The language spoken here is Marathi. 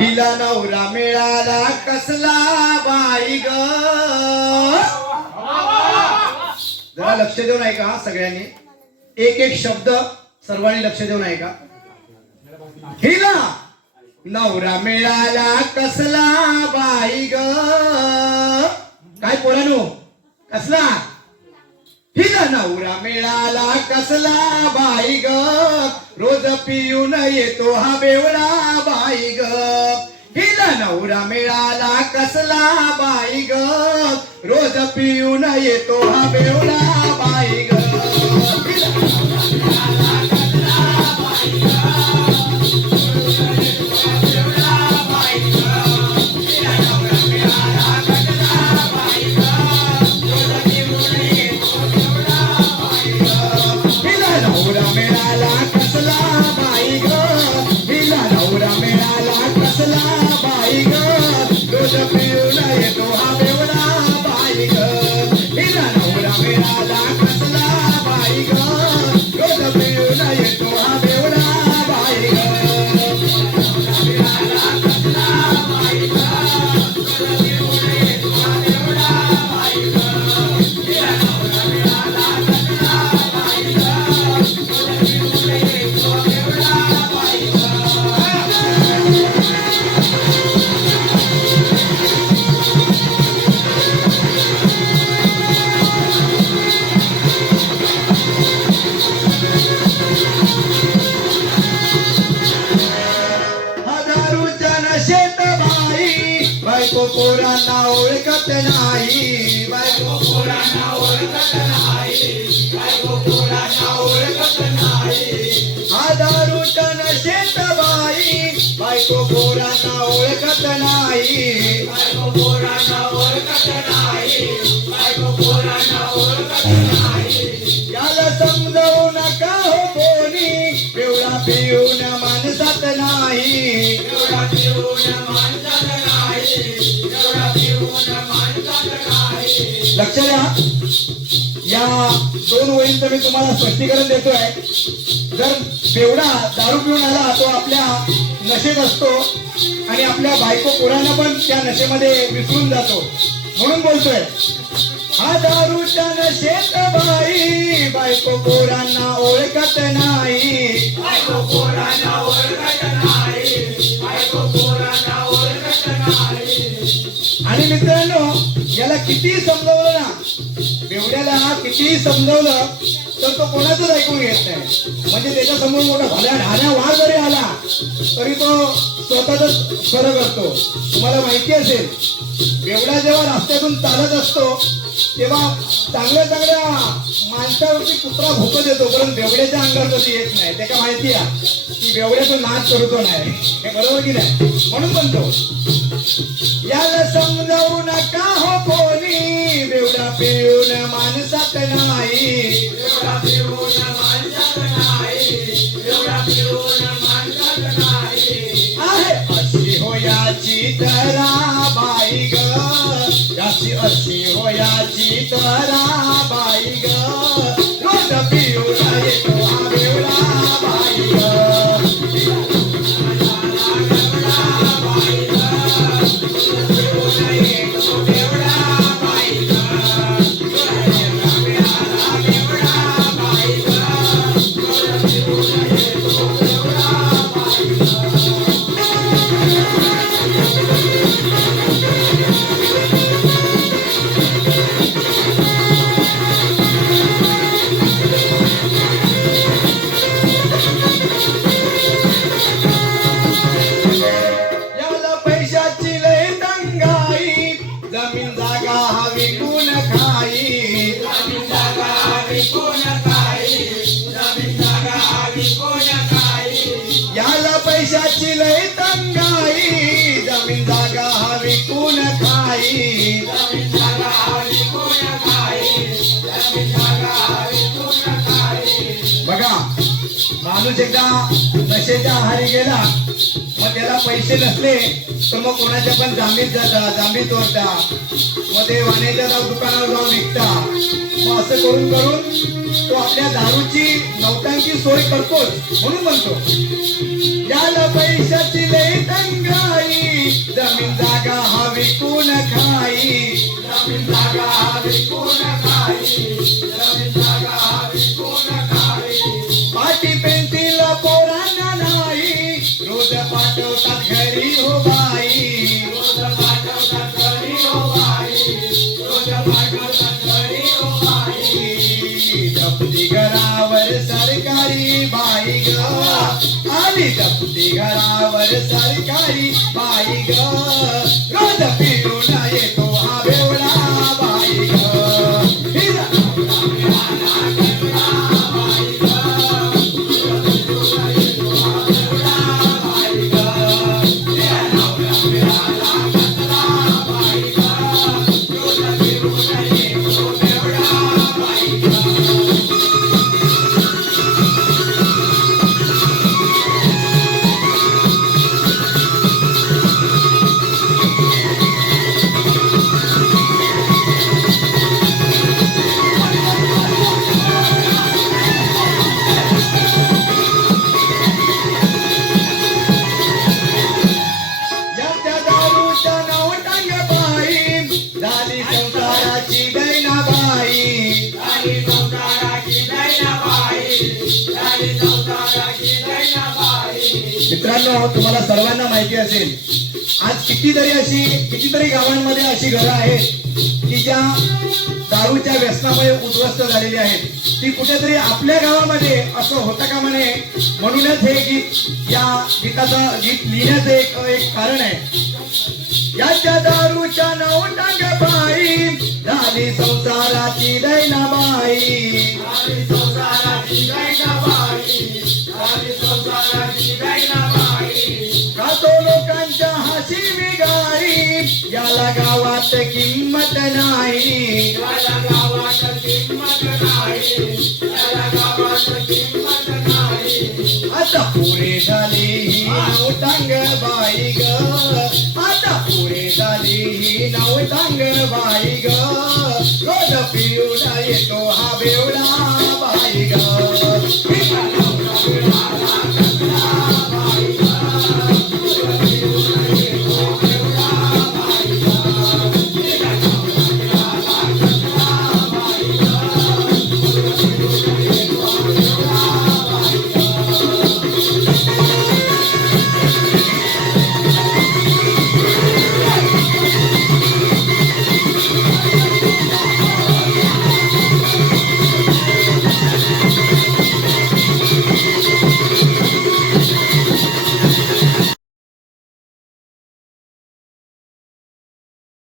हिला नवरा मिळाला कसला बाई ग? जरा लक्ष देऊन ऐका सगळ्यांनी. एक एक शब्द सर्वांनी लक्ष देऊन ऐका. हिला नवरा मिळाला कसला बाई ग? काय पोरानो? कसला? हिला नवरा मिळाला कसला बाई ग? रोज पिऊन येतो हा बेवडा बाई ग. हिला नवरा मिळाला कसला बाई ग. रोज पिऊन येतो हा बेवला बाई ग. बायको पोरांना ओळखत नाही. बायको पोरांना ओळखत नाही. बायको पोरांना ओळखत नाही. हजारूच्या नशेत बाई बायको पोरांना ओळखत नाही. बायको पोरांना ओळखत नाही. बायको पोरांना ओळखत नाही. याला समजावू नका हो कोणी. पिवळा पिऊन माणसात नाही. पिवळा पिऊन माणसात लक्ष द्या. या दोन ओळींचं मी तुम्हाला स्पष्टीकरण देतोय. जर बेवडा दारू पिऊन आला तो आपल्या नशेत असतो आणि आपल्या बायको पोरांना पण त्या नशेमध्ये विसरून जातो. म्हणून बोलतोय. हा दारूच्या नशेत बाई बायको पोरांना ओळखत नाही. बायको पोरांना ओळखत नाही. बायको आणि मित्रांनो याला किती समजावलं ना? बेवड्याला कितीही समजावलं तर तो कोणाचंच ऐकून घेत नाही. म्हणजे त्याच्यासमोर मोठा भल्या ढाण्या वाघ जरी आला तरी तो स्वतःच खरं करतो. तुम्हाला माहिती असेल बेवडा जेव्हा रस्त्यातून चालत असतो तेव्हा चांगल्या चांगल्या माणसावरती कुत्रा भोकत येतो पण बेवड्याच्या अंगावर कधी येत नाही. त्याला माहिती आहे? की बेवड्याचा नाच करतो नाही. हे बरोबर की नाही? म्हणून म्हणतो याला समजावू नका हो कोणी. बेवडा पिऊन माणसात नाही. आहे अशी हो याची तरा बाई ग. अशी हो याची तरा बाई ग माणूस एकदा नशेच्या आहारी गेला मग त्याला पैसे नसले तर मग कोणाच्या पण जांभीत जाता जांभीत ओढता मग ते वाण्याच्या जाऊ दुकानावर जाऊन विकता. मग असं करून करून तो आपल्या दारूची नौकांची सोय करतोच म्हणून म्हणतो. याला पैशाची लई तंगाई जमीन जागा हा विकून खाई? जमीन जागा हा विकून खाई? जमीन जागा हा सरकारी बाई मित्रांनो तुम्हाला सर्वांना माहिती असेल आज कितीतरी अशी कितीतरी गावांमध्ये अशी घरं आहेत की ज्या दारूच्या व्यसनामुळे उद्ध्वस्त झालेली आहेत. ती कुठेतरी आपल्या गावामध्ये असं होतं का म्हणे? म्हणूनच हे गीत या गीताचं गीत लिहिण्याचं एक एक कारण आहे. याच्या दारूच्या नवटांग बाई झाली संसाराची दैनाबाई ज्वाला गावात किंमत नाही. याला गावात किंमत नाही. आता पुरे झाली ही नवटांग बाई ग. आता पुरे झाली ही नवटांग बाई ग. रोज पिऊन येतो हा बेवडा बाई ग.